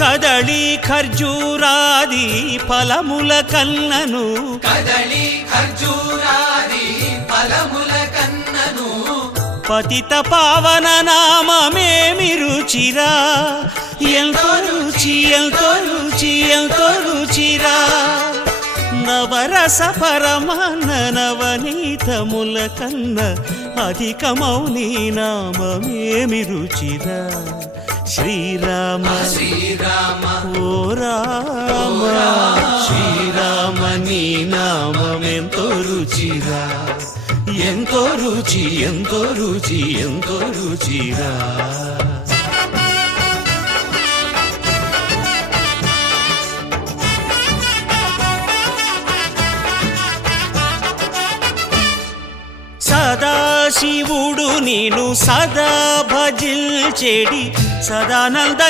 కదళి ఖర్జూరాది ఫలముల కన్నను కదళి ఖర్జూరాది ఫలముల కన్నను పతిత పావన నామమేమి రుచిరా ఎంతో రుచి ఎంతో రుచి ఎంతో రుచిరా నవరస పరమాన్న నవనీతముల కన్న అధికమౌని నామమేమి రుచిరా శ్రీరామ శ్రీరామ ఓ రామ శ్రీరామ నీ నామమెంతో రుచిరా ఎంతో రుచి ఎంతో రుచి ఎంతో రుచిరా సదాశివుడు నేను సదా భజిల్చెడి సదానంద